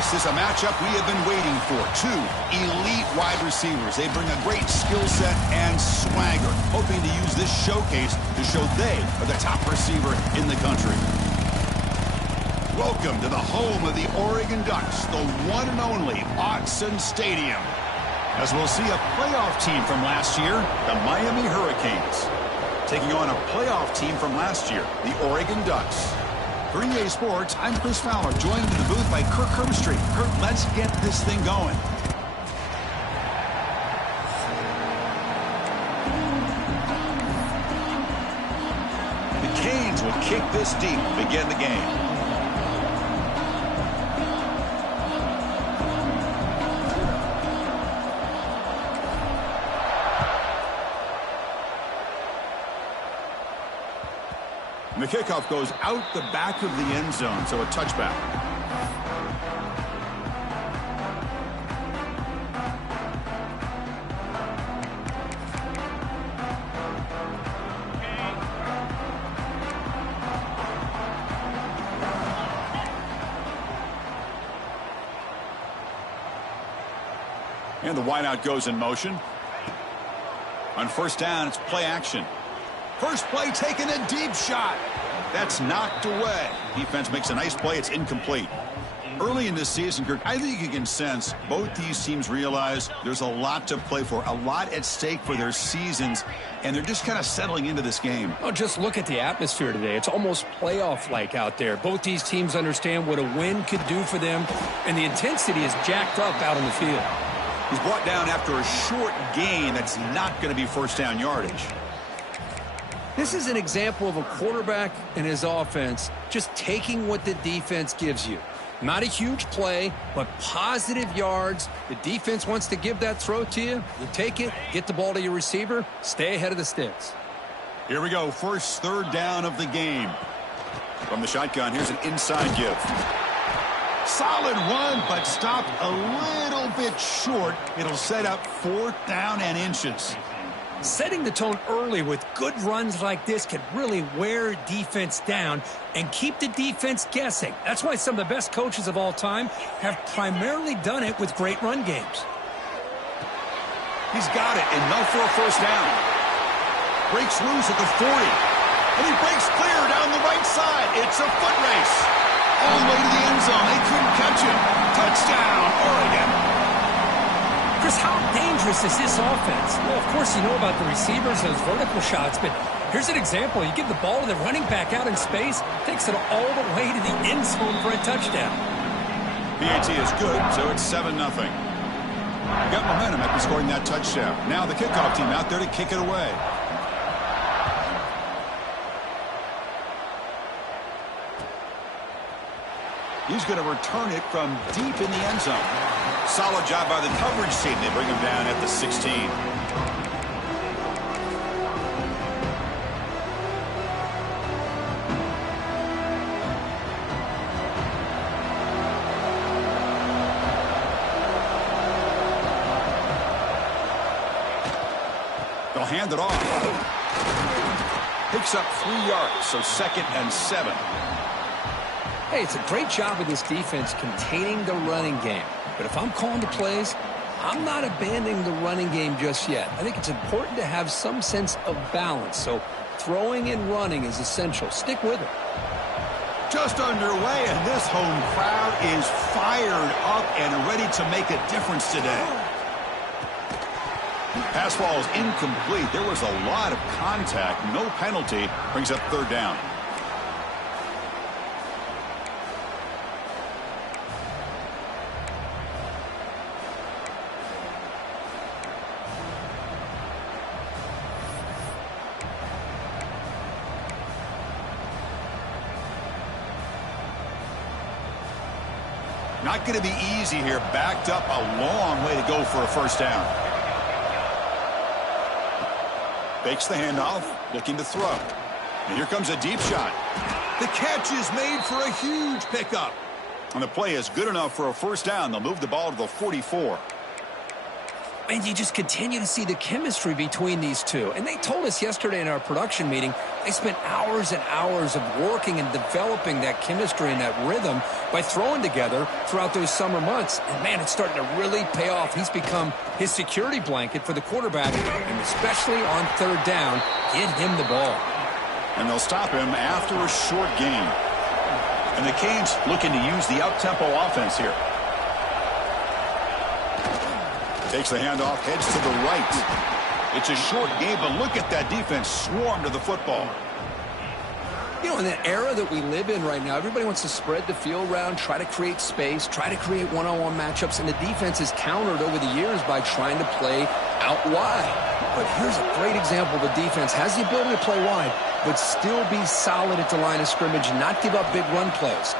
This is a matchup we have been waiting for. Two elite wide receivers. They bring a great skill set and swagger, hoping to use this showcase to show they are the top receiver in the country. Welcome to the home of the Oregon Ducks, the one and only Autzen Stadium. As we'll see a playoff team from last year, the Miami Hurricanes, taking on a playoff team from last year, the Oregon Ducks. For EA Sports, I'm Chris Fowler, joined in the booth by Kirk Herbstreit. Kirk, let's get this thing going. The Canes will kick this deep to begin the game. And the kickoff goes out the back of the end zone, so a touchback. And the wideout goes in motion. On first down, it's play action. First play, taking a deep shot. That's knocked away. Defense makes a nice play. It's incomplete. Early in this season, Kirk, I think you can sense both these teams realize there's a lot to play for, a lot at stake for their seasons, and they're just kind of settling into this game. Oh, just look at the atmosphere today. It's almost playoff-like out there. Both these teams understand what a win could do for them, and the intensity is jacked up out on the field. He's brought down after a short gain that's not going to be first down yardage. This is an example of a quarterback and his offense just taking what the defense gives you. Not a huge play, but positive yards. The defense wants to give that throw to you. You take it, get the ball to your receiver, stay ahead of the sticks. Here we go, first third down of the game. From the shotgun, here's an inside give. Solid run, but stopped a little bit short. It'll set up fourth down and inches. Setting the tone early with good runs like this can really wear defense down and keep the defense guessing. That's why some of the best coaches of all time have primarily done it with great run games. He's got it, enough for a first down. Breaks loose at the 40. And he breaks clear down the right side. It's a foot race. All the way to the end zone. They couldn't catch him. Touchdown, Oregon. Chris, how dangerous is this offense? Well, of course, you know about the receivers, those vertical shots, but here's an example. You give the ball to the running back out in space, takes it all the way to the end zone for a touchdown. PAT is good, so it's 7-0. Got momentum after scoring that touchdown. Now the kickoff team out there to kick it away. He's going to return it from deep in the end zone. Solid job by the coverage team. They bring him down at the 16. They'll hand it off. Picks up 3 yards, so 2nd and 7. Hey, it's a great job of this defense containing the running game. But if I'm calling the plays, I'm not abandoning the running game just yet. I think it's important to have some sense of balance. So throwing and running is essential. Stick with it. Just underway, and this home crowd is fired up and ready to make a difference today. Pass ball is incomplete. There was a lot of contact. No penalty. Brings up third down. Not going to be easy here. Backed up a long way to go for a first down. Fakes the handoff, looking to throw. And here comes a deep shot. The catch is made for a huge pickup. And the play is good enough for a first down. They'll move the ball to the 44. And you just continue to see the chemistry between these two. And they told us yesterday in our production meeting, they spent hours and hours of working and developing that chemistry and that rhythm by throwing together throughout those summer months. And, man, it's starting to really pay off. He's become his security blanket for the quarterback, and especially on third down, get him the ball. And they'll stop him after a short gain. And the Canes looking to use the up-tempo offense here. Takes the handoff, heads to the right. It's a short game, but look at that defense swarm to the football. You know, in the era that we live in right now, everybody wants to spread the field around, try to create space, try to create one-on-one matchups, and the defense is countered over the years by trying to play out wide. But here's a great example. The defense has the ability to play wide, but still be solid at the line of scrimmage and not give up big run plays.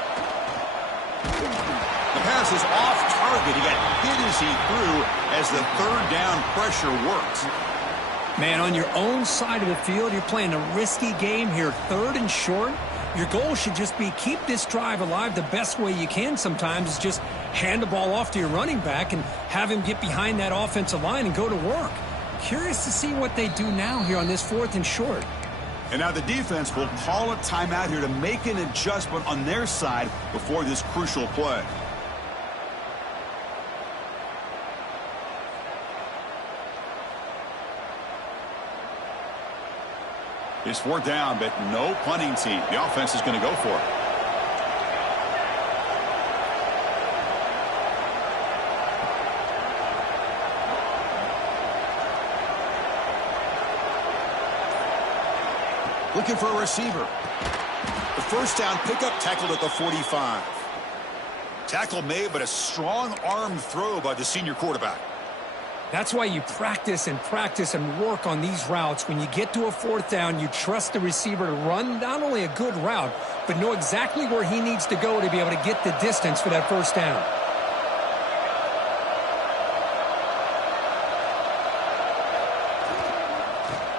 The pass is off target. He got hit as he threw as the third down pressure works. Man, on your own side of the field, you're playing a risky game here, third and short. Your goal should just be keep this drive alive the best way you can sometimes is just hand the ball off to your running back and have him get behind that offensive line and go to work. Curious to see what they do now here on this fourth and short. And now the defense will call a timeout here to make an adjustment on their side before this crucial play. It's fourth down, but no punting team. The offense is going to go for it. Looking for a receiver. The first down pickup, tackled at the 45. Tackle made, but a strong arm throw by the senior quarterback. That's why you practice and work on these routes. When you get to a fourth down, you trust the receiver to run not only a good route, but know exactly where he needs to go to be able to get the distance for that first down.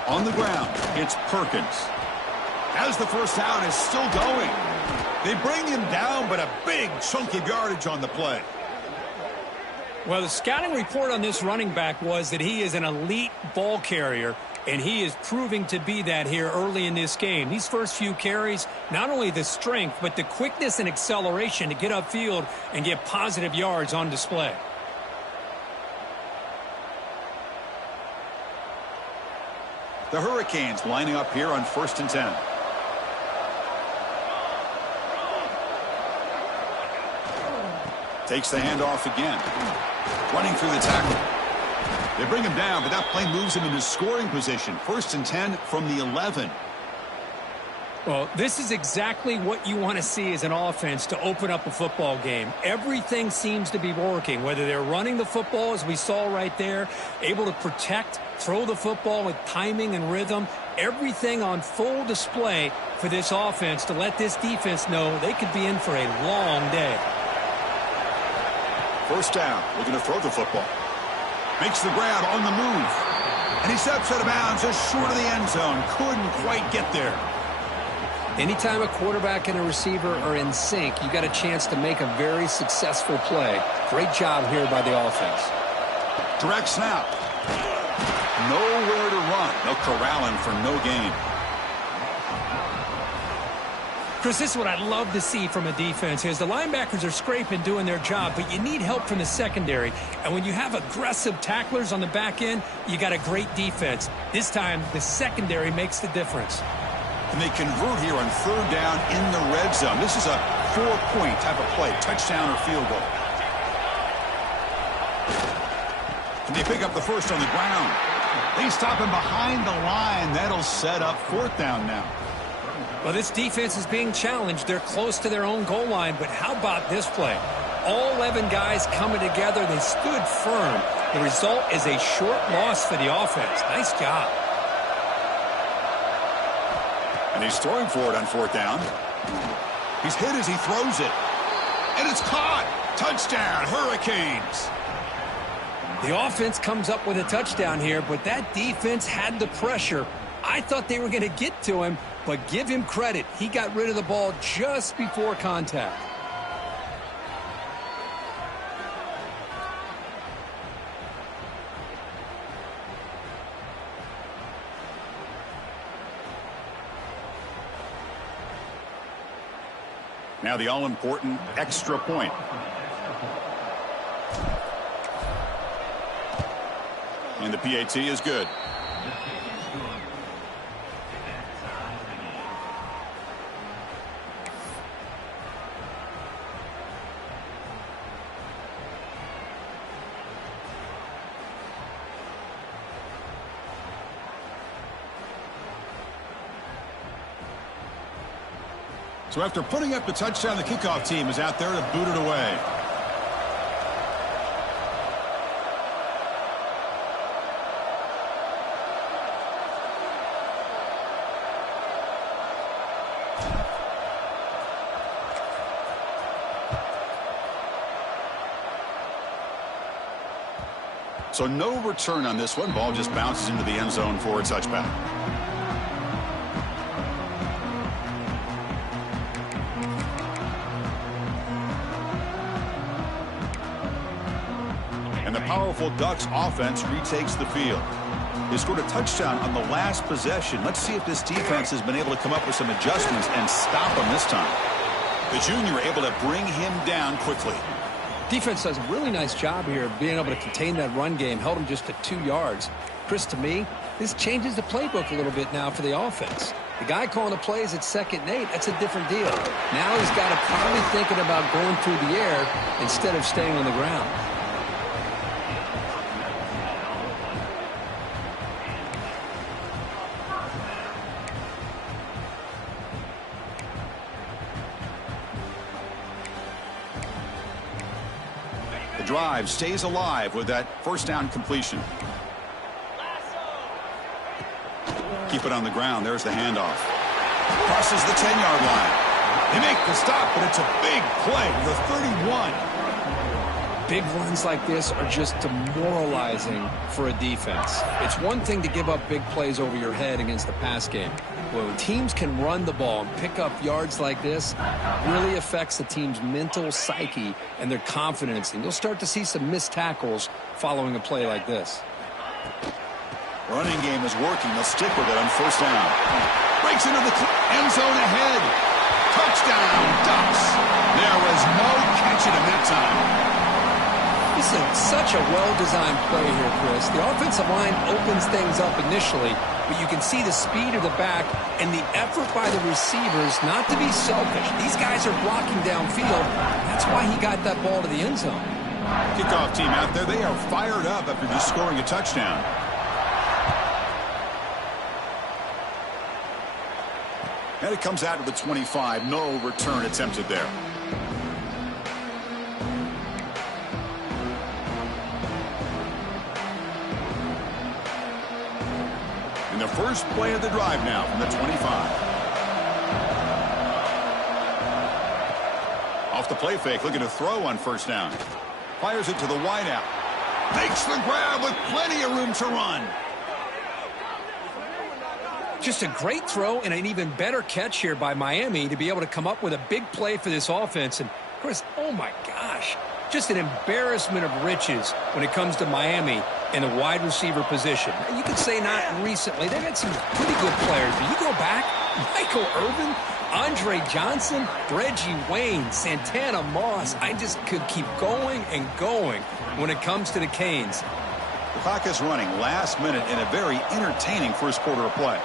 On the ground, it's Perkins. As the first down is still going. They bring him down, but a big chunk of yardage on the play. Well, the scouting report on this running back was that he is an elite ball carrier, and he is proving to be that here early in this game. These first few carries, not only the strength, but the quickness and acceleration to get upfield and get positive yards on display. The Hurricanes lining up here on 1st and 10. Takes the handoff again. Running through the tackle. They bring him down, but that play moves him into scoring position. 1st and 10 from the 11. Well, this is exactly what you want to see as an offense to open up a football game. Everything seems to be working, whether they're running the football, as we saw right there, able to protect, throw the football with timing and rhythm, everything on full display for this offense to let this defense know they could be in for a long day. First down, looking to throw the football. Makes the grab on the move. And he steps out of bounds just short of the end zone. Couldn't quite get there. Anytime a quarterback and a receiver are in sync, you got a chance to make a very successful play. Great job here by the offense. Direct snap. Nowhere to run. They'll corral him for no gain. Chris, this is what I'd love to see from a defense is the linebackers are scraping, doing their job, but you need help from the secondary. And when you have aggressive tacklers on the back end, you got a great defense. This time, the secondary makes the difference. And they convert here on third down in the red zone. This is a 4-point type of play, touchdown or field goal. And they pick up the first on the ground. They stop him behind the line. That'll set up fourth down now. Well, this defense is being challenged. They're close to their own goal line, but how about this play? All 11 guys coming together. They stood firm. The result is a short loss for the offense. Nice job. And he's throwing for it on fourth down. He's hit as he throws it. And it's caught. Touchdown, Hurricanes. The offense comes up with a touchdown here, but that defense had the pressure. I thought they were going to get to him, but give him credit. He got rid of the ball just before contact. Now the all-important extra point. And the PAT is good. So after putting up the touchdown, the kickoff team is out there to boot it away. So no return on this one. Ball just bounces into the end zone for a touchback. And the powerful Ducks offense retakes the field. They scored a touchdown on the last possession. Let's see if this defense has been able to come up with some adjustments and stop him this time. The junior able to bring him down quickly. Defense does a really nice job here of being able to contain that run game. Held him just to 2 yards. Chris, to me, this changes the playbook a little bit now for the offense. The guy calling the plays at 2nd and 8, that's a different deal. Now he's got to probably thinking about going through the air instead of staying on the ground. The drive stays alive with that first down completion. Keep it on the ground. There's the handoff. Crosses the 10-yard line. They make the stop, but it's a big play. The 31. Big runs like this are just demoralizing for a defense. It's one thing to give up big plays over your head against the pass game. When teams can run the ball and pick up yards like this, it really affects the team's mental psyche and their confidence. And you'll start to see some missed tackles following a play like this. Running game is working. They'll stick with it on first down. Breaks into the end zone ahead. Touchdown, Ducks. There was no catching him that time. This is such a well-designed play here, Chris. The offensive line opens things up initially, but you can see the speed of the back and the effort by the receivers not to be selfish. These guys are blocking downfield. That's why he got that ball to the end zone. Kickoff team out there, they are fired up after just scoring a touchdown. And it comes out to the 25. No return attempted there. And the first play of the drive now from the 25. Off the play fake, looking to throw on first down. Fires it to the wideout. Makes the grab with plenty of room to run. Just a great throw and an even better catch here by Miami to be able to come up with a big play for this offense. And, Chris, oh my gosh, just an embarrassment of riches when it comes to Miami in the wide receiver position. You could say not recently. They've had some pretty good players, but you go back, Michael Irvin, Andre Johnson, Reggie Wayne, Santana Moss. I just could keep going and going when it comes to the Canes. The clock is running last minute in a very entertaining first quarter of play.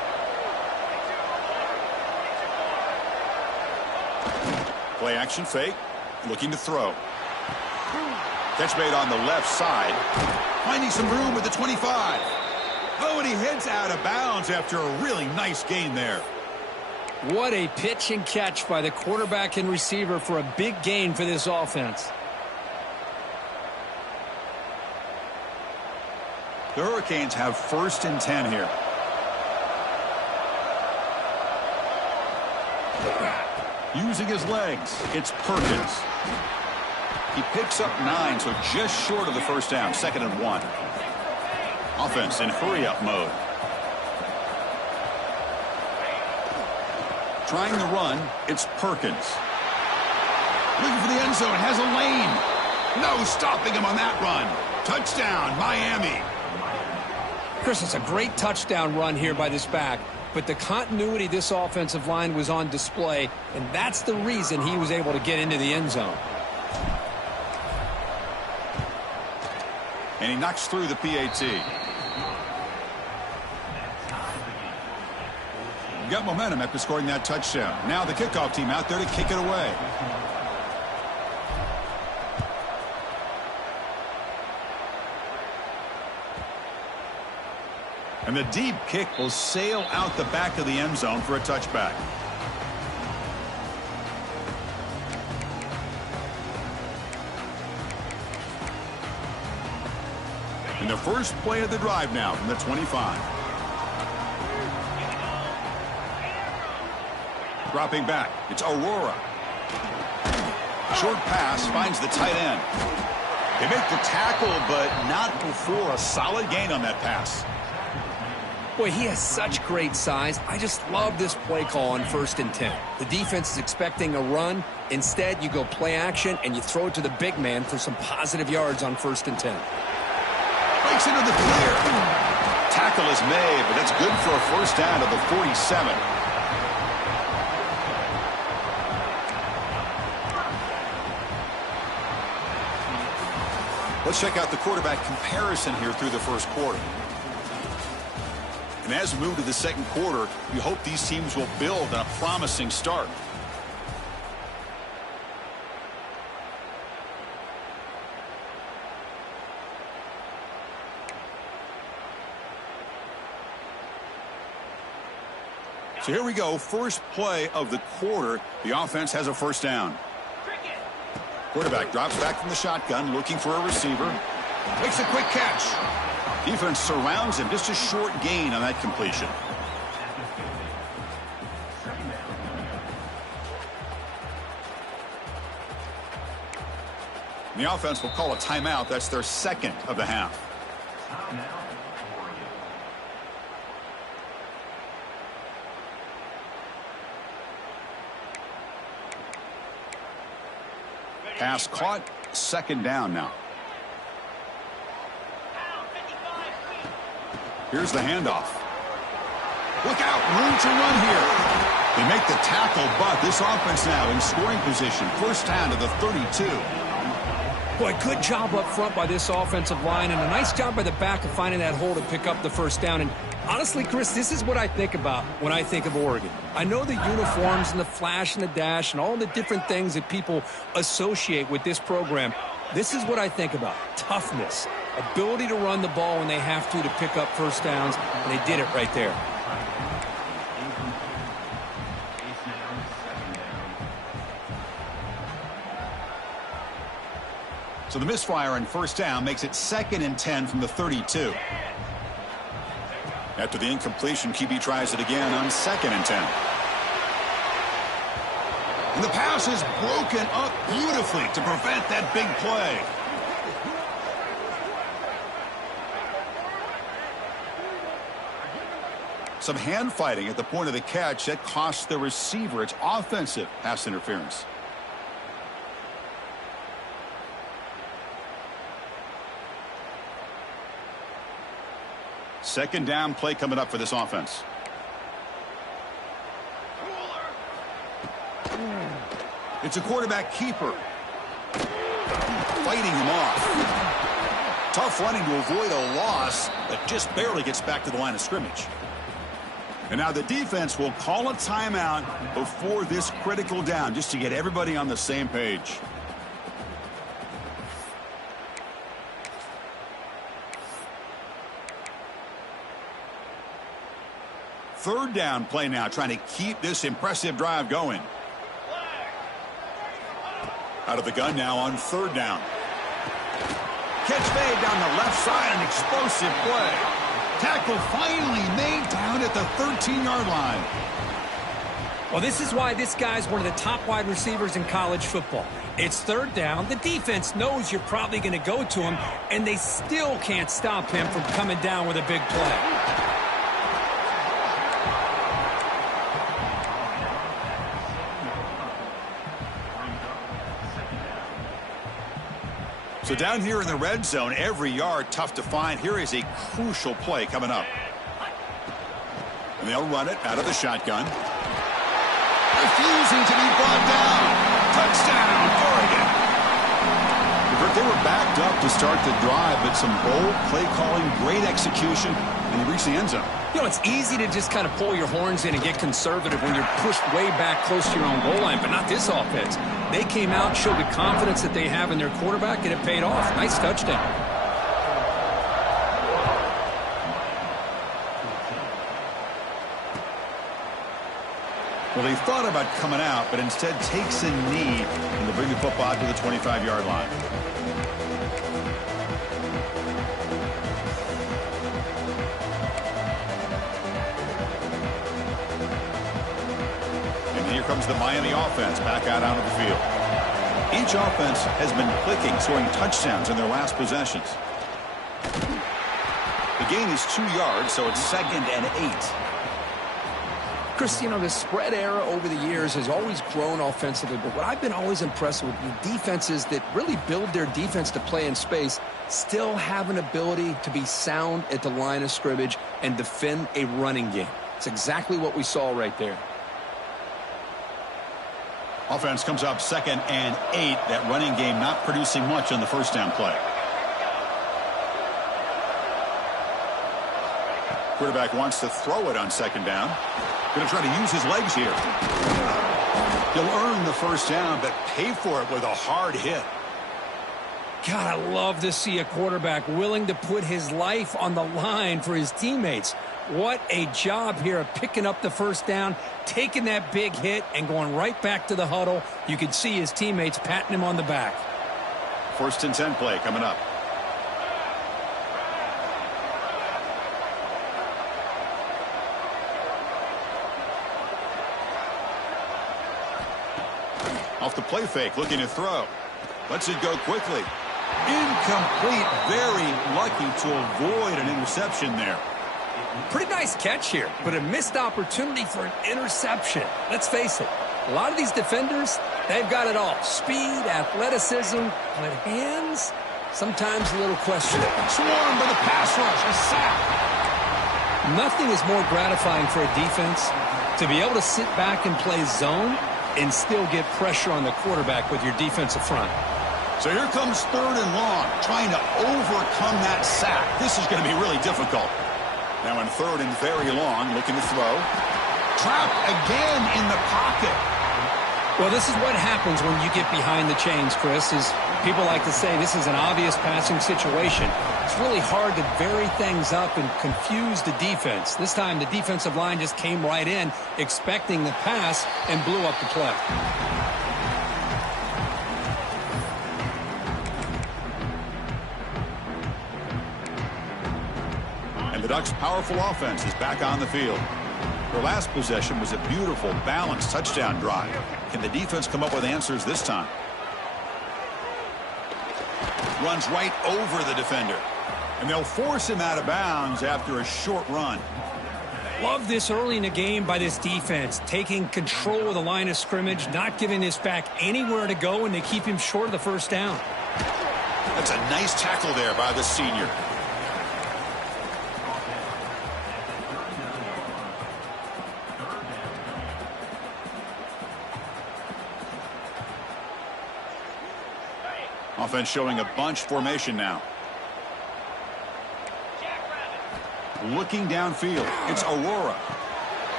Play action fake, looking to throw. Catch made on the left side, finding some room with the 25. Oh, and he heads out of bounds after a really nice gain there. What a pitch and catch by the quarterback and receiver for a big gain for this offense. The Hurricanes have 1st and 10 here. Using his legs, it's Perkins. He picks up 9, so just short of the first down, 2nd and 1. Offense in hurry-up mode. Trying the run, it's Perkins. Looking for the end zone, has a lane. No stopping him on that run. Touchdown, Miami. Chris, it's a great touchdown run here by this back. but the continuity of this offensive line was on display, and that's the reason he was able to get into the end zone. And he knocks through the PAT. Got momentum after scoring that touchdown. Now the kickoff team out there to kick it away. And the deep kick will sail out the back of the end zone for a touchback. And the first play of the drive now from the 25. Dropping back, it's Aurora. Short pass finds the tight end. They make the tackle, but not before a solid gain on that pass. Boy, he has such great size. I just love this play call on 1st and 10. The defense is expecting a run. Instead, you go play action, and you throw it to the big man for some positive yards on 1st and 10. Breaks into the clear. Tackle is made, but that's good for a first down to the 47. Let's check out the quarterback comparison here through the first quarter. And as we move to the second quarter, you hope these teams will build on a promising start. So here we go. First play of the quarter. The offense has a first down. Quarterback drops back from the shotgun, looking for a receiver. Makes a quick catch. Defense surrounds him. Just a short gain on that completion. And the offense will call a timeout. That's their second of the half. Pass caught. Second down now. Here's the handoff. Look out. Room to run here. They make the tackle, but this offense now in scoring position. First down to the 32. Boy, good job up front by this offensive line, and a nice job by the back of finding that hole to pick up the first down. And honestly, Chris, this is what I think about when I think of Oregon. I know the uniforms and the flash and the dash and all the different things that people associate with this program. This is what I think about. Toughness, ability to run the ball when they have to pick up first downs, and they did it right there. So the misfire on first down makes it 2nd and 10 from the 32. After the incompletion, QB tries it again on 2nd and 10. And the pass is broken up beautifully to prevent that big play. Some hand fighting at the point of the catch that costs the receiver. It's offensive pass interference. Second down play coming up for this offense. It's a quarterback keeper. Fighting him off. Tough running to avoid a loss, but just barely gets back to the line of scrimmage. And now the defense will call a timeout before this critical down, just to get everybody on the same page. Third down play now, trying to keep this impressive drive going. Out of the gun now on third down. Catch made down the left side, an explosive play. Tackle finally made down at the 13-yard line. Well, this is why this guy's one of the top wide receivers in college football. It's third down. The defense knows you're probably going to go to him, and they still can't stop him from coming down with a big play. So down here in the red zone, every yard tough to find. Here is a crucial play coming up. And And they'll run it out of the shotgun. Refusing to be brought down. Touchdown, Oregon. They were backed up to start the drive, but some bold play calling, great execution, and they reached the end zone. You know, it's easy to just kind of pull your horns in and get conservative when you're pushed way back close to your own goal line, but not this offense. They came out, showed the confidence that they have in their quarterback, and it paid off. Nice touchdown. Well, they thought about coming out, but instead takes a knee, and they'll bring the football out to the 25-yard line. And here comes the Miami offense back out onto the field. Each offense has been clicking, scoring touchdowns in their last possessions. The gain is 2 yards, so it's 2nd and 8. Chris, you know, the spread era over the years has always grown offensively, but what I've been always impressed with the defenses that really build their defense to play in space still have an ability to be sound at the line of scrimmage and defend a running game. It's exactly what we saw right there. Offense comes up 2nd and 8. That running game not producing much on the first down play. Quarterback wants to throw it on 2nd down. Going to try to use his legs here. He'll earn the first down, but pay for it with a hard hit. God, I love to see a quarterback willing to put his life on the line for his teammates. What a job here of picking up the first down, taking that big hit, and going right back to the huddle. You can see his teammates patting him on the back. 1st and 10 play coming up. Off the play fake, looking to throw. Lets it go quickly. Incomplete. Very lucky to avoid an interception there. Pretty nice catch here, but a missed opportunity for an interception. Let's face it, a lot of these defenders, they've got it all. Speed, athleticism, but hands, sometimes a little questionable. Swarmed by the pass rush, a sack. Nothing is more gratifying for a defense to be able to sit back and play zone and still get pressure on the quarterback with your defensive front. So here comes 3rd and long, trying to overcome that sack. This is going to be really difficult. Now in 3rd and very long, looking to throw. Trapped again in the pocket. Well, this is what happens when you get behind the chains, Chris, is people like to say this is an obvious passing situation. It's really hard to vary things up and confuse the defense. This time, the defensive line just came right in, expecting the pass, and blew up the play. And the Ducks' powerful offense is back on the field. Their last possession was a beautiful, balanced touchdown drive. Can the defense come up with answers this time? Runs right over the defender. And they'll force him out of bounds after a short run. Love this early in the game by this defense, taking control of the line of scrimmage, not giving this back anywhere to go, and they keep him short of the first down. That's a nice tackle there by the senior. Offense showing a bunch formation now. Looking downfield, it's Aurora.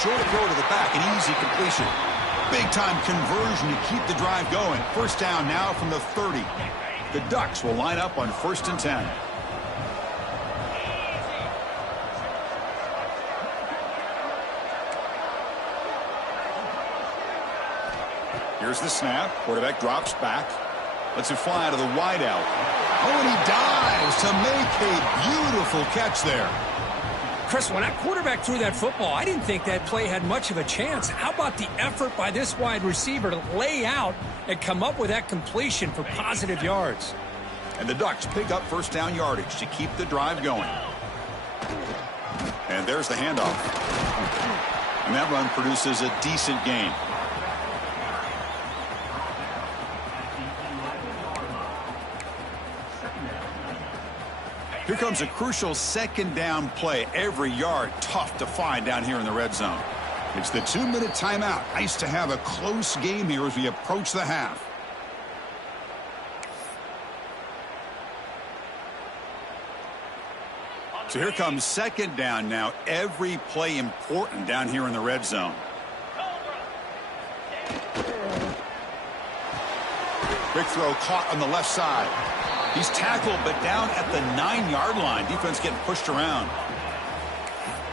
Short throw to the back, an easy completion. Big-time conversion to keep the drive going. First down now from the 30. The Ducks will line up on 1st and 10. Here's the snap. Quarterback drops back. Lets it fly to the wideout. Oh, and he dives to make a beautiful catch there. Chris, when that quarterback threw that football, I didn't think that play had much of a chance. How about the effort by this wide receiver to lay out and come up with that completion for positive yards? And the Ducks pick up first down yardage to keep the drive going. And there's the handoff. And that run produces a decent gain. Here comes a crucial second down play. Every yard tough to find down here in the red zone. It's the 2-minute timeout. Nice to have a close game here as we approach the half. So here comes second down now. Every play important down here in the red zone. Quick throw caught on the left side. He's tackled but down at the 9-yard line. Defense getting pushed around.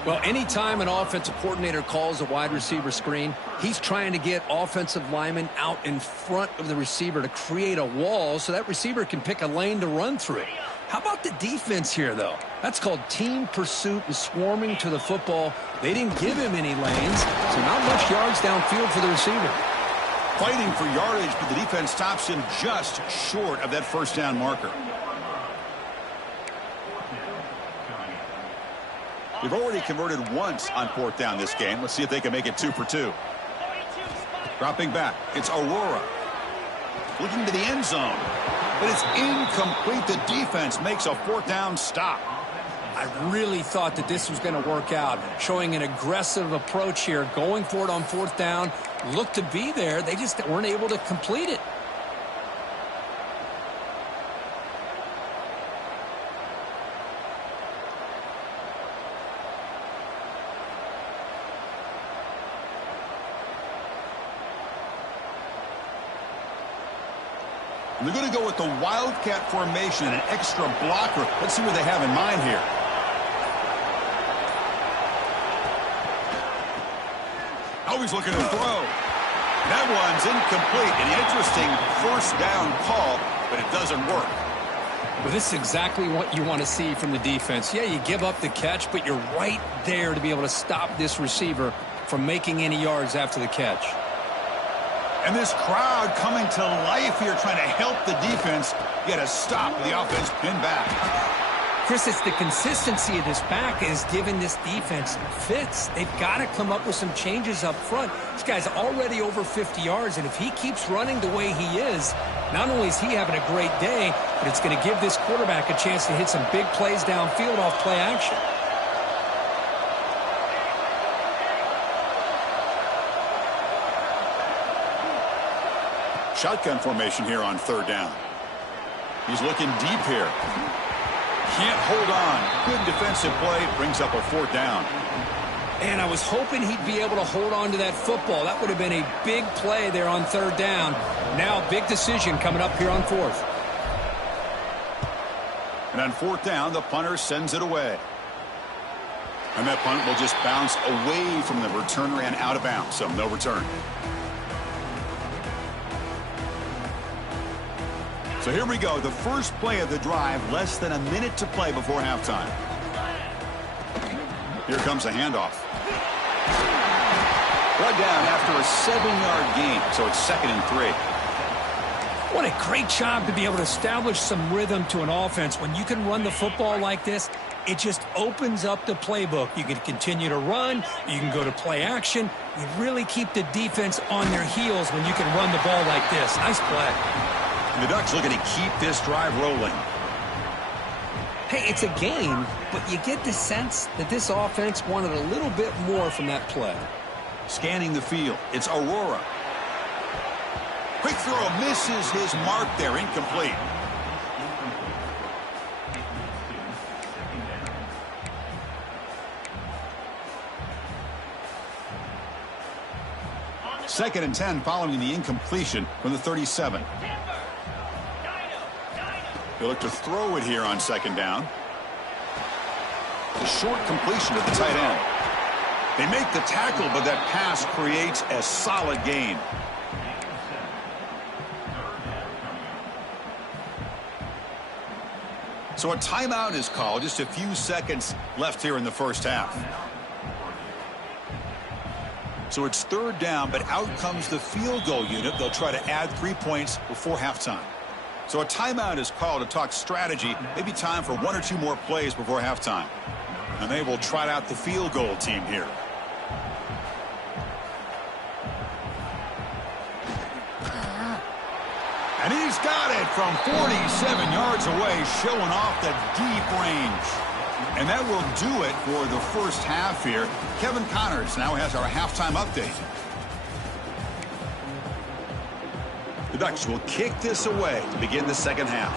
Well, anytime an offensive coordinator calls a wide receiver screen, he's trying to get offensive linemen out in front of the receiver to create a wall so that receiver can pick a lane to run through. How about the defense here, though? That's called team pursuit and swarming to the football. They didn't give him any lanes, so not much yards downfield for the receiver. Fighting for yardage, but the defense stops him just short of that first down marker. They've already converted once on fourth down this game. Let's see if they can make it 2 for 2. Dropping back, it's Aurora. Looking to the end zone, but it's incomplete. The defense makes a fourth down stop. I really thought that this was going to work out, showing an aggressive approach here, going for it on fourth down. Looked to be there. They just weren't able to complete it. And they're going to go with the Wildcat formation and an extra blocker. Let's see what they have in mind here. Always looking to throw. That one's incomplete. An interesting first down call, but it doesn't work. Well, this is exactly what you want to see from the defense. Yeah, you give up the catch, but you're right there to be able to stop this receiver from making any yards after the catch. And this crowd coming to life here, trying to help the defense get a stop with the offense pinned back. Chris, it's the consistency of this back is giving this defense fits. They've got to come up with some changes up front. This guy's already over 50 yards, and if he keeps running the way he is, not only is he having a great day, but it's going to give this quarterback a chance to hit some big plays downfield off play action. Shotgun formation here on third down. He's looking deep here. Can't hold on. Good defensive play. Brings up a fourth down. And I was hoping he'd be able to hold on to that football. That would have been a big play there on third down. Now, big decision coming up here on fourth. And on fourth down, the punter sends it away. And that punt will just bounce away from the returner and out of bounds. So no return. So here we go, the first play of the drive, less than a minute to play before halftime. Here comes a handoff. Brought down after a 7-yard gain, so it's 2nd and 3. What a great job to be able to establish some rhythm to an offense. When you can run the football like this, it just opens up the playbook. You can continue to run, you can go to play action. You really keep the defense on their heels when you can run the ball like this. Nice play. And the Ducks looking to keep this drive rolling. Hey, it's a game, but you get the sense that this offense wanted a little bit more from that play. Scanning the field, it's Aurora. Quick throw, misses his mark there, incomplete. Second and 10 following the incompletion from the 37. They look to throw it here on second down. The short completion to the tight end. They make the tackle, but that pass creates a solid gain. So a timeout is called. Just a few seconds left here in the first half. So it's third down, but out comes the field goal unit. They'll try to add 3 points before halftime. So a timeout is called to talk strategy. Maybe time for 1 or 2 more plays before halftime. And they will trot out the field goal team here. And he's got it from 47 yards away, showing off the deep range. And that will do it for the first half here. Kevin Connors now has our halftime update. The Ducks will kick this away to begin the second half.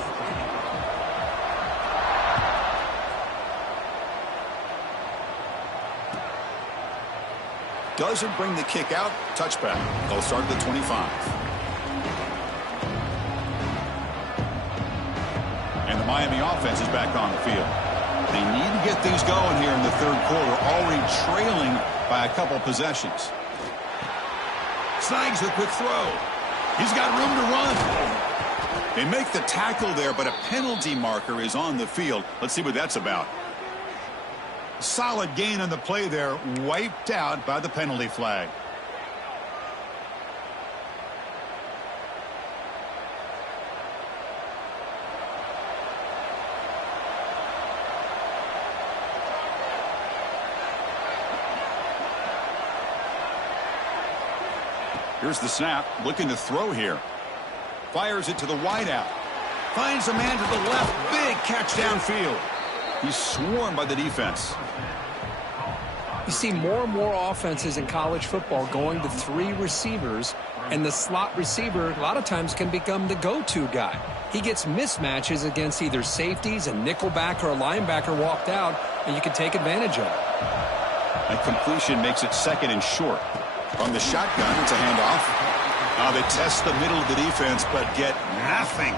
Doesn't bring the kick out. Touchback. They'll start at the 25. And the Miami offense is back on the field. They need to get things going here in the third quarter, already trailing by a couple possessions. Snags the quick throw. He's got room to run. They make the tackle there, but a penalty marker is on the field. Let's see what that's about. Solid gain on the play there, wiped out by the penalty flag. Here's the snap, looking to throw here. Fires it to the wideout. Finds a man to the left, big catch downfield. He's swarmed by the defense. You see more and more offenses in college football going to 3 receivers, and the slot receiver a lot of times can become the go-to guy. He gets mismatches against either safeties, a nickelbacker, or a linebacker walked out, and you can take advantage of it. And completion makes it second and short. From the shotgun, it's a handoff. Now they test the middle of the defense, but get nothing.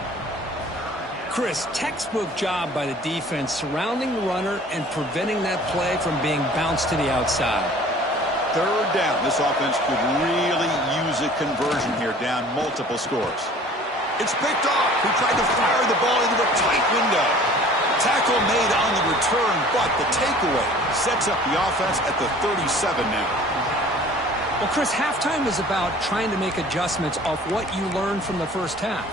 Chris, textbook job by the defense surrounding the runner and preventing that play from being bounced to the outside. Third down. This offense could really use a conversion here, down multiple scores. It's picked off. He tried to fire the ball into a tight window. Tackle made on the return, but the takeaway sets up the offense at the 37 now. Well, Chris, halftime is about trying to make adjustments off what you learned from the first half.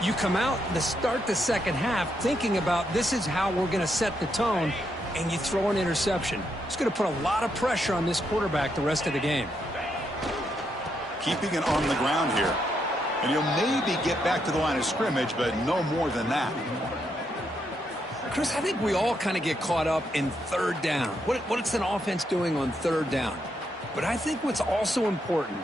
You come out to start the second half thinking about this is how we're going to set the tone, and you throw an interception. It's going to put a lot of pressure on this quarterback the rest of the game. Keeping it on the ground here. And he'll maybe get back to the line of scrimmage, but no more than that. Chris, I think we all kind of get caught up in third down. What's an offense doing on third down? But I think what's also important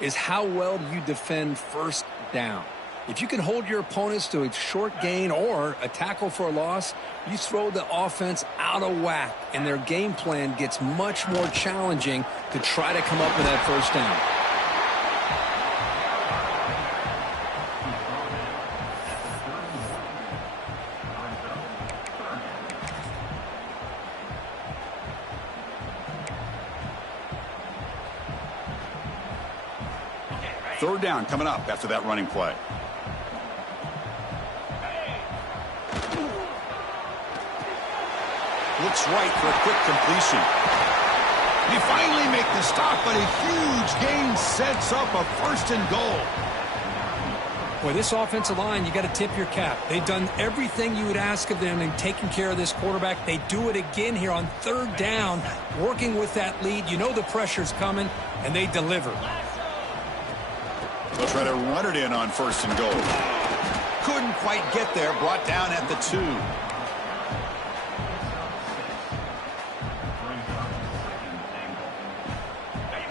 is how well you defend first down. If you can hold your opponents to a short gain or a tackle for a loss, you throw the offense out of whack, and their game plan gets much more challenging to try to come up with that first down. Third down coming up after that running play. Looks right for a quick completion. They finally make the stop, but a huge gain sets up a first and goal. Boy, this offensive line, you got to tip your cap. They've done everything you would ask of them in taking care of this quarterback. They do it again here on third down, working with that lead. You know the pressure's coming, and they deliver. They'll try to run it in on first and goal. Couldn't quite get there, brought down at the 2.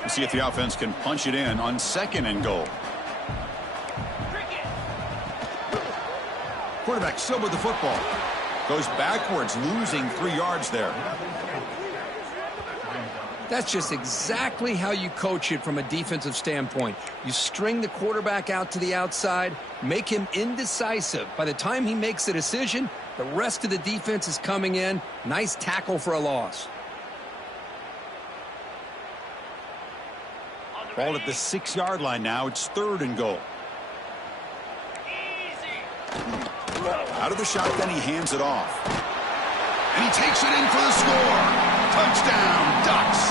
We'll see if the offense can punch it in on second and goal. Quarterback still with the football. Goes backwards, losing 3 yards there. That's just exactly how you coach it from a defensive standpoint. You string the quarterback out to the outside, make him indecisive. By the time he makes a decision, the rest of the defense is coming in. Nice tackle for a loss. Ball at the 6-yard line now. It's third and goal. Out of the shotgun, he hands it off. And he takes it in for the score. Touchdown, Ducks.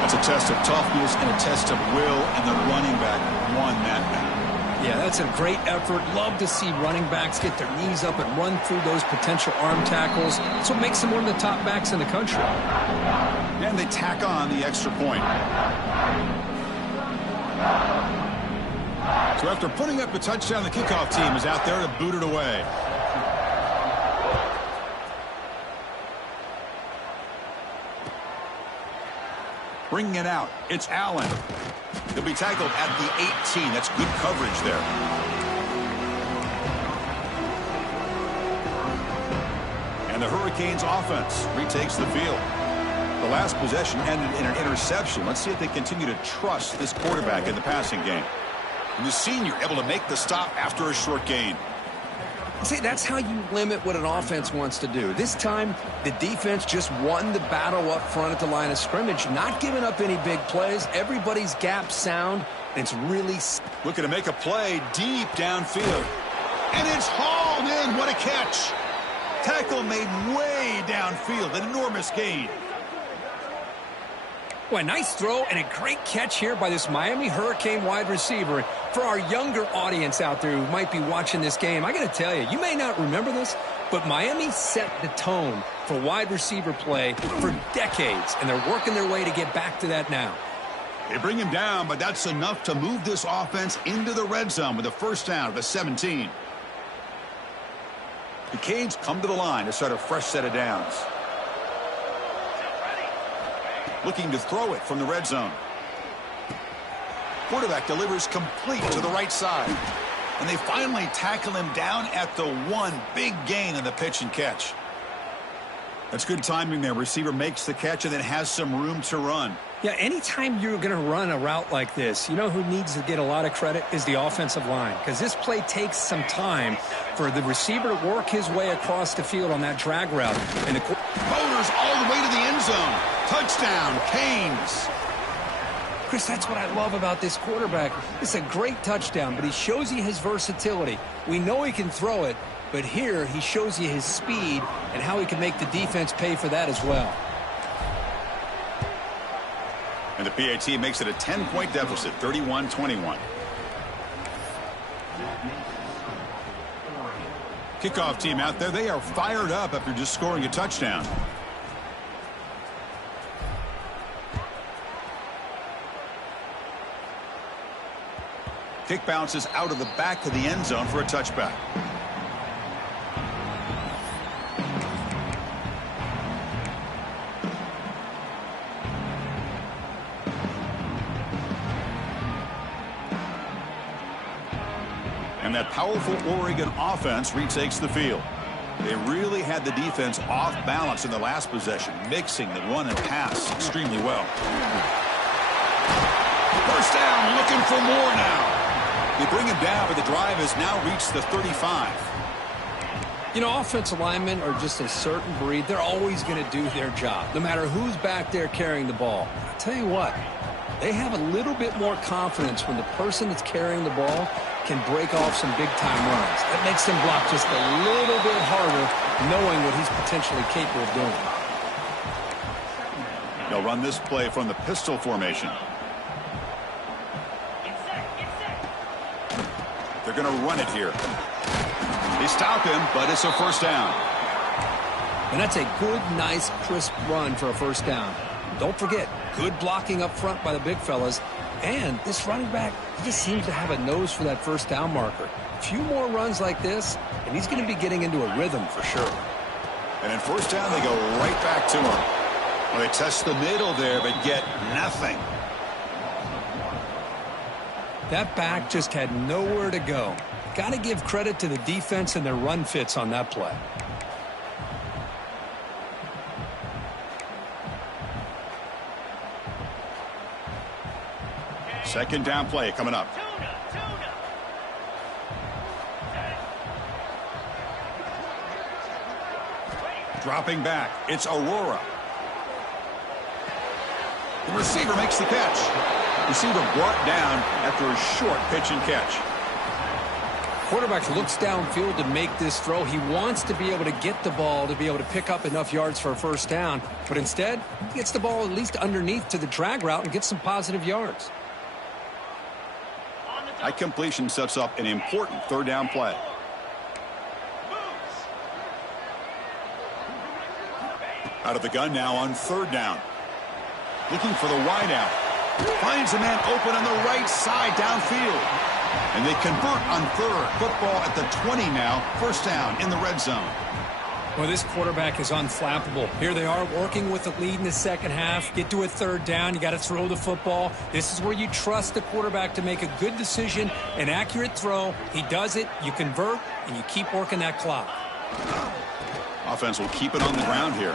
That's a test of toughness and a test of will, and the running back won that battle. Yeah, that's a great effort. Love to see running backs get their knees up and run through those potential arm tackles. That's what makes them one of the top backs in the country. And they tack on the extra point. So after putting up a touchdown, the kickoff team is out there to boot it away. Bringing it out, it's Allen. He'll be tackled at the 18. That's good coverage there. And the Hurricanes offense retakes the field. The last possession ended in an interception. Let's see if they continue to trust this quarterback in the passing game. And the senior able to make the stop after a short gain. See, that's how you limit what an offense wants to do. This time, the defense just won the battle up front at the line of scrimmage, not giving up any big plays. Everybody's gap sound, and it's really... Looking to make a play deep downfield. And it's hauled in. What a catch. Tackle made way downfield. An enormous gain. Well, a nice throw and a great catch here by this Miami Hurricane wide receiver. For our younger audience out there who might be watching this game, I got to tell you, you may not remember this, but Miami set the tone for wide receiver play for decades, and they're working their way to get back to that now. They bring him down, but that's enough to move this offense into the red zone with a first down at the 17. The Canes come to the line to start a fresh set of downs. Looking to throw it from the red zone. Quarterback delivers complete to the right side. And they finally tackle him down at the 1. Big gain in the pitch and catch. That's good timing there. Receiver makes the catch and then has some room to run. Yeah, anytime you're going to run a route like this, you know who needs to get a lot of credit is the offensive line. Because this play takes some time for the receiver to work his way across the field on that drag route. And the motors all the way to the end zone. Touchdown, Canes. Chris, that's what I love about this quarterback. It's a great touchdown, but he shows you his versatility. We know he can throw it, but here he shows you his speed and how he can make the defense pay for that as well. And the PAT makes it a 10-point deficit, 31-21. Kickoff team out there, they are fired up after just scoring a touchdown. Kick bounces out of the back of the end zone for a touchback. And that powerful Oregon offense retakes the field. They really had the defense off balance in the last possession, mixing the run and pass extremely well. First down, looking for more now. They bring him down, but the drive has now reached the 35. You know, offensive linemen are just a certain breed. They're always going to do their job, no matter who's back there carrying the ball. I'll tell you what, they have a little bit more confidence when the person that's carrying the ball can break off some big-time runs. That makes them block just a little bit harder, knowing what he's potentially capable of doing. They'll run this play from the pistol formation. They're going to run it here. They stop him, but it's a first down. And that's a good, nice, crisp run for a first down. Don't forget, good blocking up front by the big fellas. And this running back, he just seems to have a nose for that first down marker. A few more runs like this, and he's going to be getting into a rhythm for sure. And in first down, they go right back to him. Well, they test the middle there, but get nothing. That back just had nowhere to go. Got to give credit to the defense and their run fits on that play. Second down play coming up. Dropping back, it's Aurora. The receiver makes the catch. Receiver brought down after a short pitch and catch. Quarterback looks downfield to make this throw. He wants to be able to get the ball to be able to pick up enough yards for a first down. But instead, he gets the ball at least underneath to the drag route and gets some positive yards. That completion sets up an important third down play. Out of the gun now on third down. Looking for the wideout. Finds a man open on the right side downfield. And they convert on third. Football at the 20 now. First down in the red zone. Well, this quarterback is unflappable. Here they are working with the lead in the second half. Get to a third down. You got to throw the football. This is where you trust the quarterback to make a good decision, an accurate throw. He does it. You convert, and you keep working that clock. Offense will keep it on the ground here.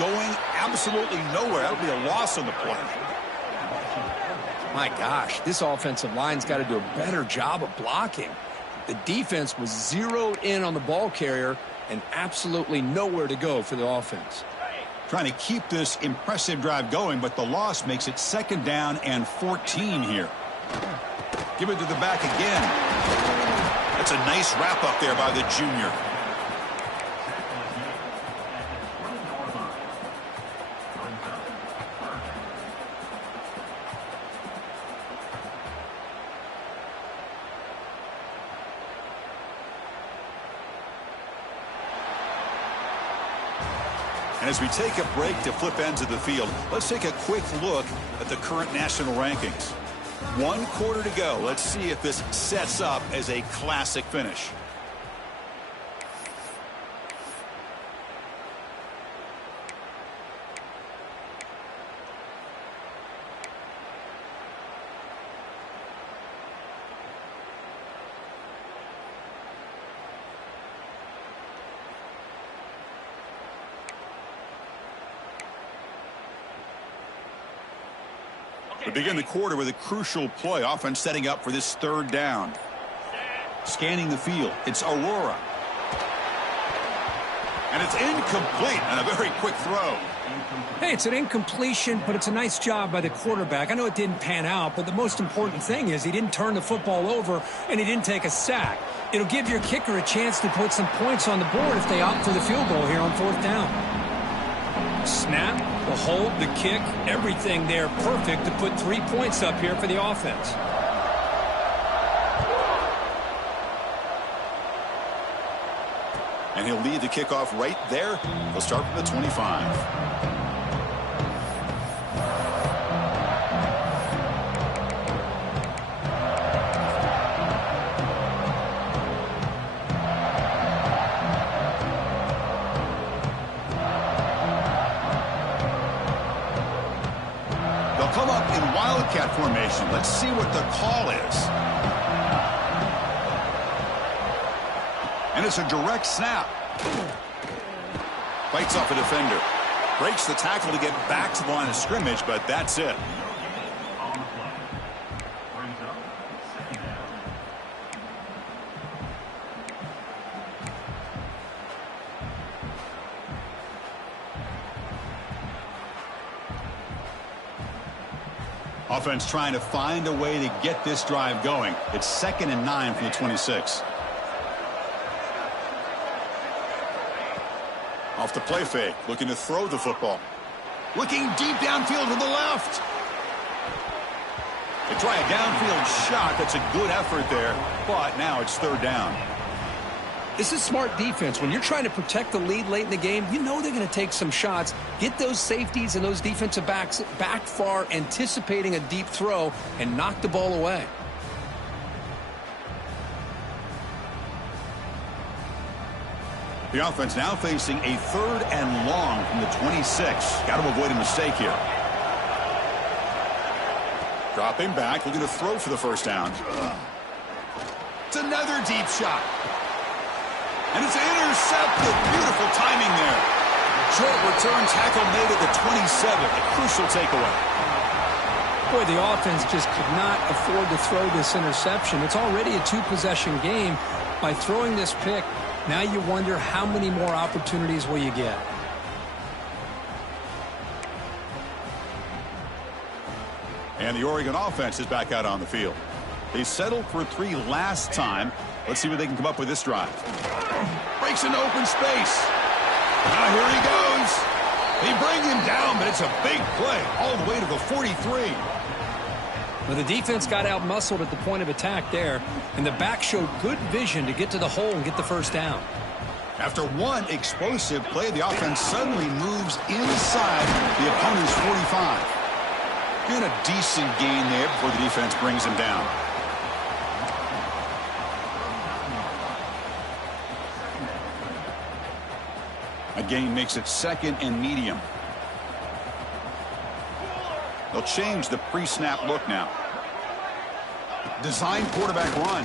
Going absolutely nowhere. That'll be a loss on the play. My gosh, this offensive line's got to do a better job of blocking. The defense was zeroed in on the ball carrier and absolutely nowhere to go for the offense. Trying to keep this impressive drive going, but the loss makes it second down and 14 here. Give it to the back again. That's a nice wrap up there by the junior. And as we take a break to flip ends of the field, let's take a quick look at the current national rankings. 1 quarter to go. Let's see if this sets up as a classic finish. We begin the quarter with a crucial play. Offense setting up for this third down. Scanning the field. It's Aurora. And it's incomplete on a very quick throw. Hey, it's an incompletion, but it's a nice job by the quarterback. I know it didn't pan out, but the most important thing is he didn't turn the football over and he didn't take a sack. It'll give your kicker a chance to put some points on the board if they opt for the field goal here on fourth down. Snap, the hold, the kick, everything there perfect to put 3 points up here for the offense. And he'll lead the kickoff right there. He'll start from the 25. Come up in wildcat formation. Let's see what the call is. And it's a direct snap. Fights off a defender. Breaks the tackle to get back to the line of scrimmage, but that's it. Offense trying to find a way to get this drive going. It's 2nd and 9 from the 26. Off the play fake, looking to throw the football. Looking deep downfield to the left. They try a downfield shot. That's a good effort there, but now it's third down. This is smart defense. When you're trying to protect the lead late in the game, you know they're going to take some shots. Get those safeties and those defensive backs back far, anticipating a deep throw, and knock the ball away. The offense now facing a 3rd and long from the 26. Got to avoid a mistake here. Dropping back, looking to throw for the first down. It's another deep shot. And it's intercepted. Beautiful timing there. Short return tackle made at the 27. A crucial takeaway. Boy, the offense just could not afford to throw this interception. It's already a 2-possession game. By throwing this pick, now you wonder how many more opportunities will you get. And the Oregon offense is back out on the field. They settled for 3 last time. Let's see what they can come up with this drive. Breaks into open space. Now here he goes. They bring him down, but it's a big play all the way to the 43. Well, the defense got out-muscled at the point of attack there, and the back showed good vision to get to the hole and get the first down. After one explosive play, the offense suddenly moves inside the opponent's 45. Doing a decent gain there before the defense brings him down. A gain makes it 2nd and medium. They'll change the pre-snap look now. Design quarterback run.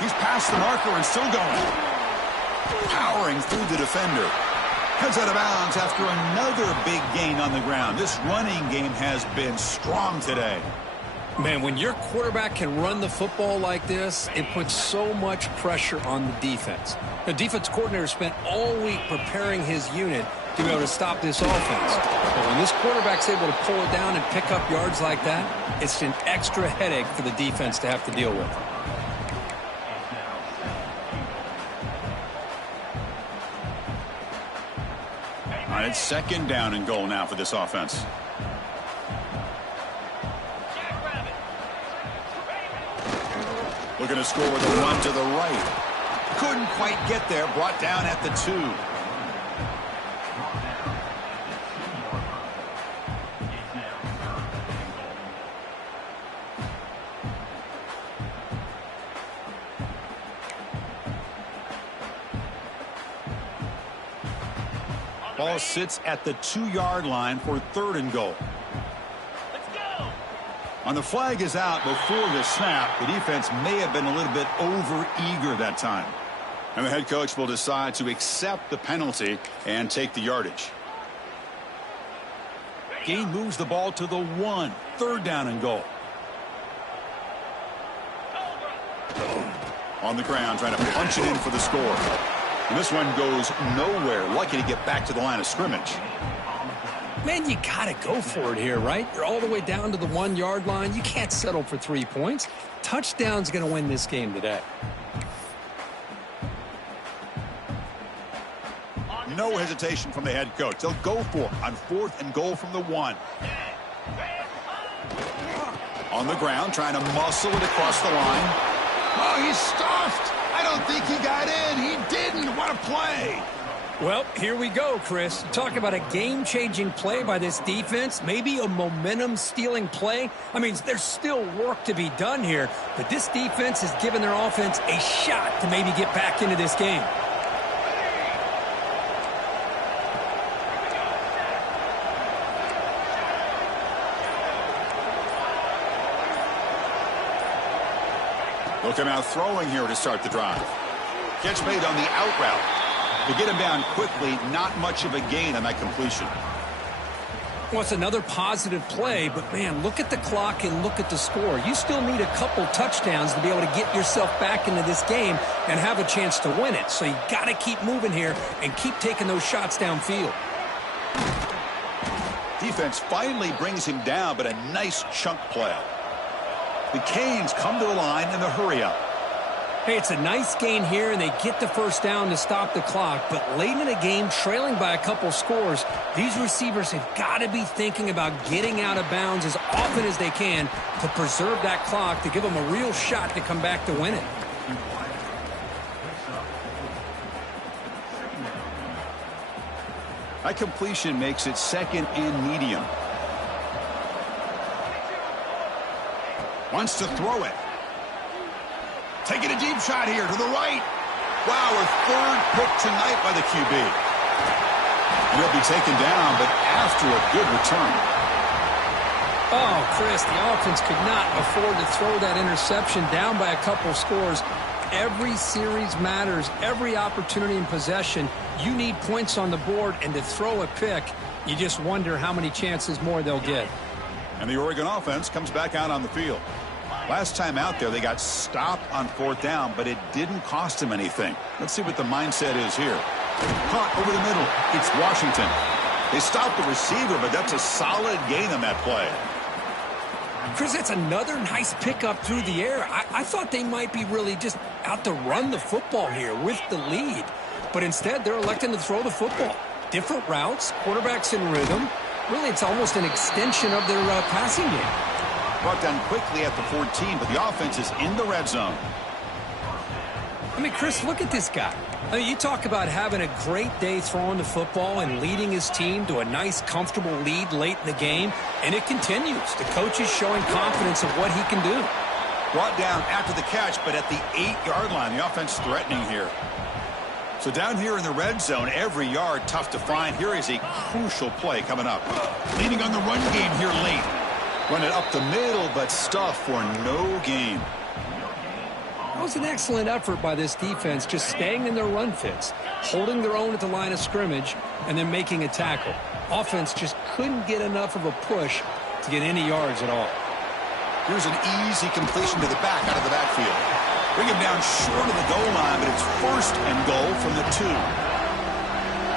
He's past the marker and still going. Powering through the defender. Heads out of bounds after another big gain on the ground. This running game has been strong today. Man, when your quarterback can run the football like this, it puts so much pressure on the defense. The defense coordinator spent all week preparing his unit to be able to stop this offense. But when this quarterback's able to pull it down and pick up yards like that, it's an extra headache for the defense to have to deal with. All right, it's 2nd down and goal now for this offense. Looking to score with a run to the right. Couldn't quite get there. Brought down at the 2. Ball sits at the 2-yard line for 3rd and goal. On the flag is out before the snap. The defense may have been a little bit over-eager that time. And the head coach will decide to accept the penalty and take the yardage. Gain moves the ball to the 1. 3rd down and goal. On the ground, trying to punch it in for the score. And this one goes nowhere. Lucky to get back to the line of scrimmage. Man, you got to go for it here, right? You're all the way down to the 1-yard line. You can't settle for 3 points. Touchdown's going to win this game today. No hesitation from the head coach. They'll go for it on 4th and goal from the 1. On the ground, trying to muscle it across the line. Oh, he's stuffed. I don't think he got in. He didn't. What a play. Well, here we go, Chris. Talk about a game-changing play by this defense, maybe a momentum-stealing play. I mean, there's still work to be done here, but this defense has given their offense a shot to maybe get back into this game. They'll come out throwing here to start the drive. Catch made on the out route. To get him down quickly, not much of a gain on that completion. Well, it's another positive play, but, man, look at the clock and look at the score. You still need a couple touchdowns to be able to get yourself back into this game and have a chance to win it. So you got to keep moving here and keep taking those shots downfield. Defense finally brings him down, but a nice chunk play. The Canes come to the line in the hurry-up. Hey, it's a nice gain here, and they get the 1st down to stop the clock. But late in the game, trailing by a couple scores, these receivers have got to be thinking about getting out of bounds as often as they can to preserve that clock, to give them a real shot to come back to win it. That completion makes it 2nd and medium. Wants to throw it. Taking a deep shot here to the right. Wow, a 3rd pick tonight by the QB. And he'll be taken down, but after a good return. Oh, Chris, the offense could not afford to throw that interception down by a couple scores. Every series matters. Every opportunity in possession, you need points on the board, and to throw a pick, you just wonder how many chances more they'll get. And the Oregon offense comes back out on the field. Last time out there, they got stopped on 4th down, but it didn't cost them anything. Let's see what the mindset is here. Caught over the middle. It's Washington. They stopped the receiver, but that's a solid gain on that play. Chris, that's another nice pickup through the air. I thought they might be really just out to run the football here with the lead. But instead, they're electing to throw the football. Different routes, quarterbacks in rhythm. Really, it's almost an extension of their passing game. Brought down quickly at the 14, but the offense is in the red zone. I mean, Chris, look at this guy. I mean, you talk about having a great day throwing the football and leading his team to a nice, comfortable lead late in the game, and it continues. The coach is showing confidence of what he can do. Brought down after the catch, but at the 8-yard line, the offense threatening here. So down here in the red zone, every yard tough to find. Here is a crucial play coming up. Leaning on the run game here late. Run it up the middle, but stuff for no gain. That was an excellent effort by this defense, just staying in their run fits, holding their own at the line of scrimmage, and then making a tackle. Offense just couldn't get enough of a push to get any yards at all. Here's an easy completion to the back out of the backfield. Bring him down short of the goal line, but it's 1st and goal from the 2.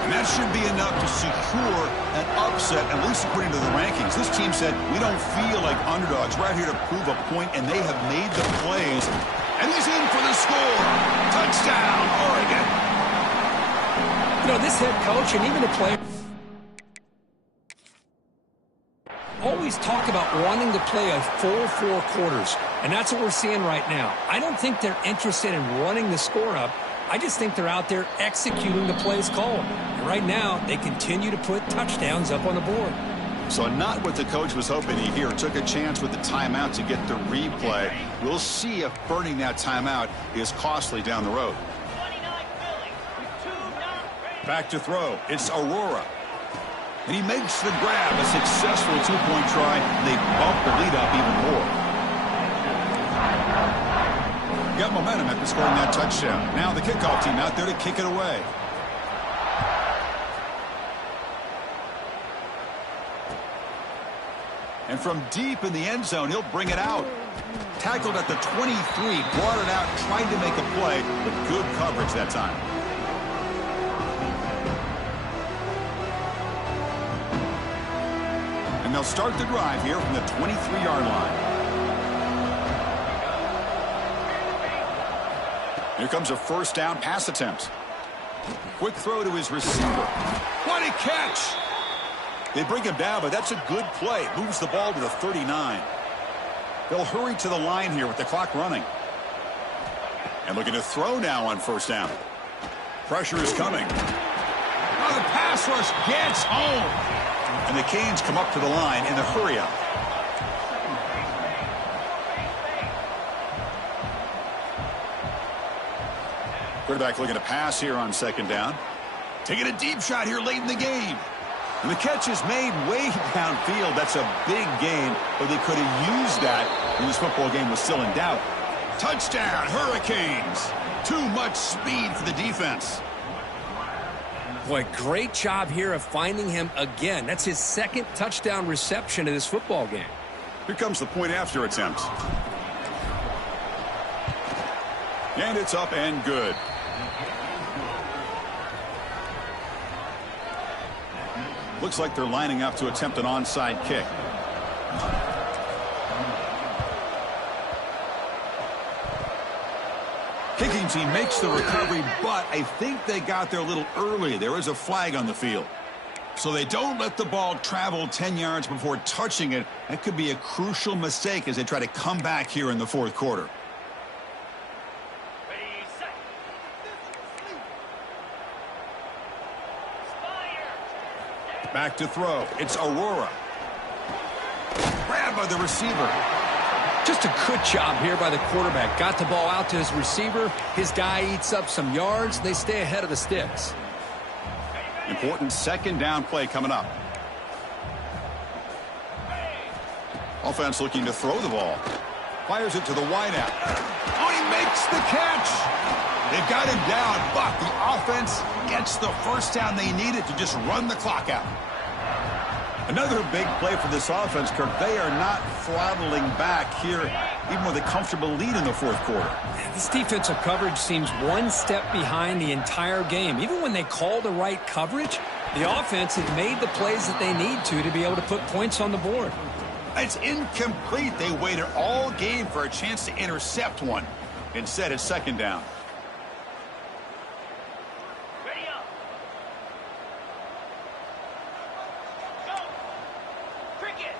And that should be enough to secure an upset, at least according to the rankings. This team said, we don't feel like underdogs. We're out here to prove a point, and they have made the plays. And he's in for the score. Touchdown, Oregon. You know, this head coach and even the player always talk about wanting to play a full 4 quarters, and that's what we're seeing right now. I don't think they're interested in running the score up. I just think they're out there executing the plays called. And right now, they continue to put touchdowns up on the board. So not what the coach was hoping he here. Took a chance with the timeout to get the replay. We'll see if burning that timeout is costly down the road. Back to throw. It's Aurora. And he makes the grab. A successful 2-point try. They bump the lead up even more. Got momentum after scoring that touchdown. Now the kickoff team out there to kick it away. And from deep in the end zone, he'll bring it out. Tackled at the 23, brought it out, tried to make a play, but good coverage that time. And they'll start the drive here from the 23-yard line. Here comes a 1st down pass attempt. Quick throw to his receiver. What a catch! They bring him down, but that's a good play. Moves the ball to the 39. They'll hurry to the line here with the clock running. And looking to throw now on 1st down. Pressure is coming. Oh, the pass rush gets home. And the Canes come up to the line in the hurry-up. Quarterback looking to pass here on 2nd down. Taking a deep shot here late in the game. And the catch is made way downfield. That's a big gain, but they could have used that when this football game was still in doubt. Touchdown, Hurricanes. Too much speed for the defense. Boy, great job here of finding him again. That's his 2nd touchdown reception in this football game. Here comes the point after attempt. And it's up and good. Looks like they're lining up to attempt an onside kick. Kicking team makes the recovery, but I think they got there a little early. There is a flag on the field. So they don't let the ball travel 10 yards before touching it. That could be a crucial mistake as they try to come back here in the 4th quarter. Back to throw. It's Aurora. Grabbed by the receiver. Just a good job here by the quarterback. Got the ball out to his receiver. His guy eats up some yards. They stay ahead of the sticks. Important 2nd down play coming up. Offense looking to throw the ball. Fires it to the wideout. Oh, he makes the catch. They've got him down, but the offense gets the 1st down they needed to just run the clock out. Another big play for this offense, Kirk. They are not throttling back here, even with a comfortable lead in the 4th quarter. This defensive coverage seems one step behind the entire game. Even when they call the right coverage, the offense has made the plays that they need to be able to put points on the board. It's incomplete. They waited all game for a chance to intercept one. Instead, it's 2nd down.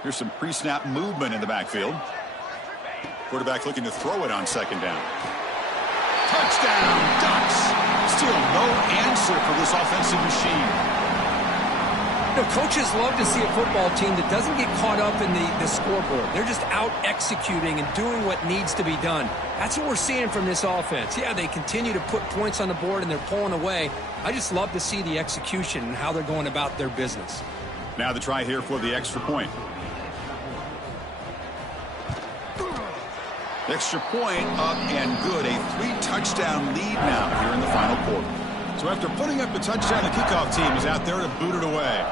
Here's some pre-snap movement in the backfield. Quarterback looking to throw it on 2nd down. Touchdown, Ducks. Still no answer for this offensive machine. Coaches love to see a football team that doesn't get caught up in the scoreboard. They're just out executing and doing what needs to be done. That's what we're seeing from this offense. Yeah, they continue to put points on the board and they're pulling away. I just love to see the execution and how they're going about their business. Now the try here for the extra point. Extra point up and good. A 3-touchdown lead now here in the final quarter. So after putting up the touchdown, the kickoff team is out there to boot it away.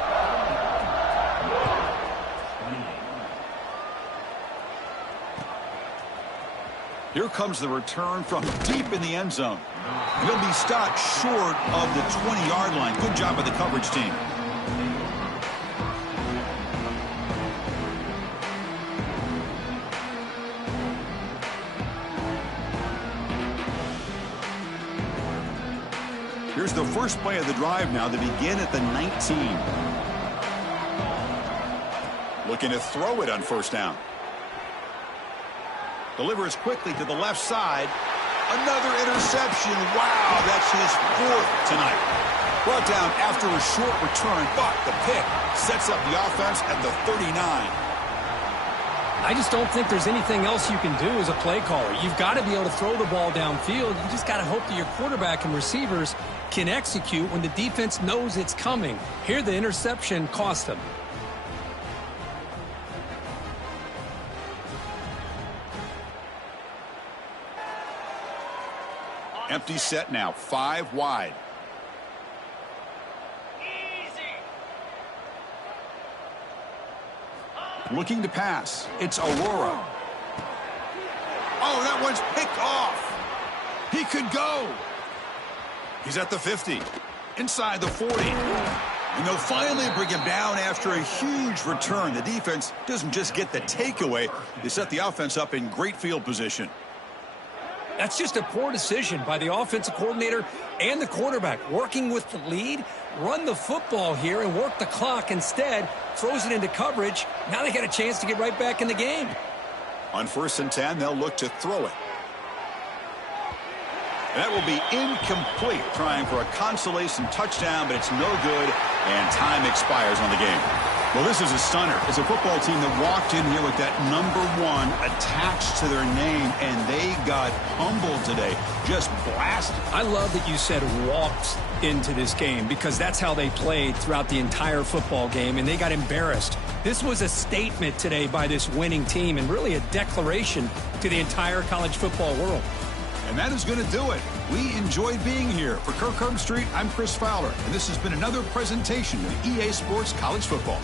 Here comes the return from deep in the end zone. And he'll be stopped short of the 20-yard line. Good job by the coverage team. Here's the first play of the drive now to begin at the 19. Looking to throw it on first down. Delivers quickly to the left side. Another interception. Wow, that's his 4th tonight. Brought down after a short return, but the pick sets up the offense at the 39. I just don't think there's anything else you can do as a play caller. You've got to be able to throw the ball downfield. You just got to hope that your quarterback and receivers can execute when the defense knows it's coming. Here, the interception cost them. Empty set now, 5 wide. Looking to pass. It's Aurora. Oh, that one's picked off. He could go. He's at the 50. Inside the 40. And they'll finally bring him down after a huge return. The defense doesn't just get the takeaway. They set the offense up in great field position. That's just a poor decision by the offensive coordinator and the quarterback. Working with the lead, run the football here and work the clock instead. Throws it into coverage. Now they got a chance to get right back in the game. On 1st and 10, they'll look to throw it. And that will be incomplete, trying for a consolation touchdown, but it's no good, and time expires on the game. Well, this is a stunner. It's a football team that walked in here with that number 1 attached to their name, and they got humbled today. Just blasted. I love that you said walked into this game because that's how they played throughout the entire football game, and they got embarrassed. This was a statement today by this winning team and really a declaration to the entire college football world. And that is going to do it. We enjoyed being here. For Kirk Street, I'm Chris Fowler, and this has been another presentation of EA Sports College Football.